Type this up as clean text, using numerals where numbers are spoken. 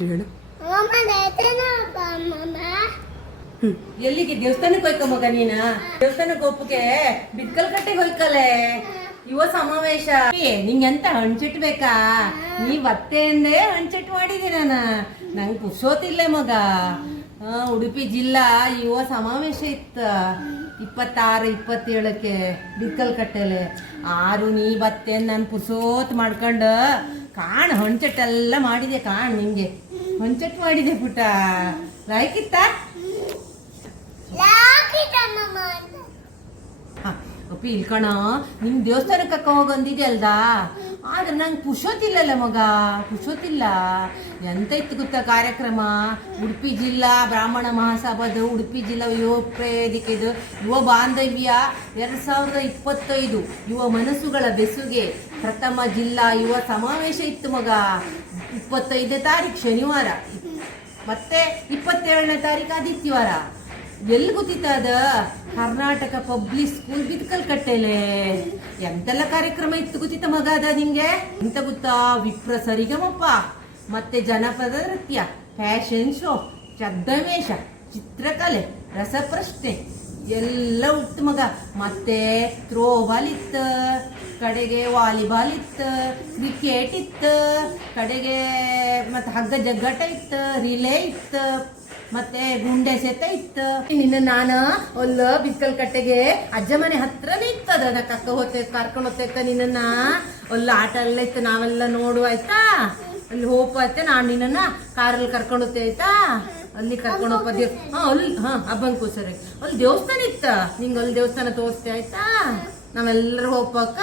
ಹೇಳು. ಎಲ್ಲಿಗೆ ದೇವಸ್ಥಾನಕ್ಕೆ ಹೋಯ್ಕ ಮಗ ನೀನ? ದೇವಸ್ಥಾನಕ್ಕೆ ಒಪ್ಪಿಗೆ ಬಿದ್ಕಲ್ ಕಟ್ಟೆಗೆ ಹೋಯ್ಕಲೆ ಯುವ ಸಮಾವೇಶ. ನಿಂಗೆಂತ ಹಣ್ಚೆಟ್ ಬೇಕಾ? ನೀವ್ ಅತ್ತೆಯಿಂದೇ ಹಣ್ಚೆಟ್ ಮಾಡಿದಿ ನಂಗೆ ಪುರ್ಸೋತಿಲ್ಲ ಮಗ. ಉಡುಪಿ ಜಿಲ್ಲಾ ಯುವ ಸಮಾವೇಶ ಇತ್ತ 26-27ಕ್ಕೆ ಬಿದ್ಕಲ್ ಕಟ್ಟೆಲೆ. ಆರು ನೀ ಬತ್ತೆ ನಾನು ಪುರ್ಸೋತ್ ಮಾಡ್ಕೊಂಡು ಕಾಣ್ ಹಣ್ಚೆಟ್ಟೆಲ್ಲ ಮಾಡಿದೆ. ಕಾಣ್ ನಿಂಗೆ ಹಣ್ಚೆಟ್ ಮಾಡಿದೆ ಪುಟ. ಲಾಯ್ಕಿತ್ತ? ಅಪ್ಪಿ ಇಲ್ಕಣ ನಿಮ್ ದೇವಸ್ಥಾನಕ್ಕೆ ಕಕ್ಕ ಹೋಗಂದಿದೆ ಅಲ್ದಾ, ಆದ್ರೆ ನಂಗೆ ಪುರ್ಸೋತಿಲ್ಲಲ್ಲ ಮಗ, ಪುರ್ಸೋತಿಲ್ಲ. ಎಂತ ಇತ್ತು ಗೊತ್ತಾ ಕಾರ್ಯಕ್ರಮ? ಉಡುಪಿ ಜಿಲ್ಲಾ ಬ್ರಾಹ್ಮಣ ಮಹಾಸಭಾದ ಉಡುಪಿ ಜಿಲ್ಲಾ ಯುವ ವೇದಿಕೆದು ಯುವ ಬಾಂಧವ್ಯ 2025 ಯುವ ಮನಸ್ಸುಗಳ ಬೆಸುಗೆ ಪ್ರಥಮ ಜಿಲ್ಲಾ ಯುವ ಸಮಾವೇಶ ಇತ್ತು ಮಗ. 25ನೇ ತಾರೀಕು ಶನಿವಾರ, ಮತ್ತೆ 27ನೇ ತಾರೀಕು ಆದಿತ್ಯವಾರ. ಎಲ್ಲಿ ಗೊತ್ತಿತ್ತ ಅದ? ಕರ್ನಾಟಕ ಪಬ್ಲಿಕ್ ಸ್ಕೂಲ್ ಬಿದ್ಕಲ್ ಕಟ್ಟೆಲೆ. ಎಂತೆಲ್ಲ ಕಾರ್ಯಕ್ರಮ ಇತ್ತು ಗೊತ್ತಿತ್ತ ಮಗ ಅದ ನಿಂಗೆ? ಎಂತ ಗೊತ್ತಾ? ವಿಪ್ರ ಸರಿಗಮಪ್ಪ, ಮತ್ತೆ ಜನಪದ ನೃತ್ಯ, ಫ್ಯಾಷನ್ ಶೋ, ಛದ್ಮವೇಷ, ಚಿತ್ರಕಲೆ, ರಸಪ್ರಶ್ನೆ ಎಲ್ಲ ಉತ್ತು ಮಗ. ಮತ್ತೆ ಥ್ರೋಬಾಲ್ ಇತ್ತು, ಕಡೆಗೆ ವಾಲಿಬಾಲ್ ಇತ್ತು, ಕ್ರಿಕೆಟ್ ಇತ್ತು, ಕಡೆಗೆ ಮತ್ತೆ ಹಗ್ಗ ಜಗ್ಗಾಟ ಇತ್ತು, ರಿಲೇ ಇತ್ತು, ಮತ್ತೆ ಗುಂಡೆ ಸೆತ ಇತ್ತು. ನಿನ್ನ ನಾನು ಅಲ್ಲ ಬಿಸ್ಕಲ್ ಕಟ್ಟೆಗೆ ಅಜ್ಜ ಮನೆ ಹತ್ರನೇ ಇತ್ತದ. ಕರ್ಕೊಂಡು ಹೋಗ್ತೈತ ನಿನ್ನ ಅಲ್ಲ. ಆಟ ಎಲ್ಲ ಇತ್ತು, ನಾವೆಲ್ಲ ನೋಡುವ ಆಯ್ತಾ. ಅಲ್ಲಿ ಹೋಗ್ತಾ ನಾನು ನಿನ್ನ ಕಾರಲ್ಲಿ ಕರ್ಕೊಂಡು ಹೋಗ್ತೇ ಆಯ್ತಾ. ಅಲ್ಲಿ ಕರ್ಕೊಂಡು ಹೋಗ್ಪದ ಅಲ್ಲಿ ಹಬ್ಬಂಕೋಸರಿ ಅಲ್ಲಿ ದೇವಸ್ಥಾನ ಇತ್ತ. ನಿಂಗೆ ಅಲ್ಲಿ ದೇವಸ್ಥಾನ ತೋರಿಸ್ತೇ ಆಯ್ತಾ. ನಾವೆಲ್ಲರೂ ಹೋಗ್ಬೇಕ.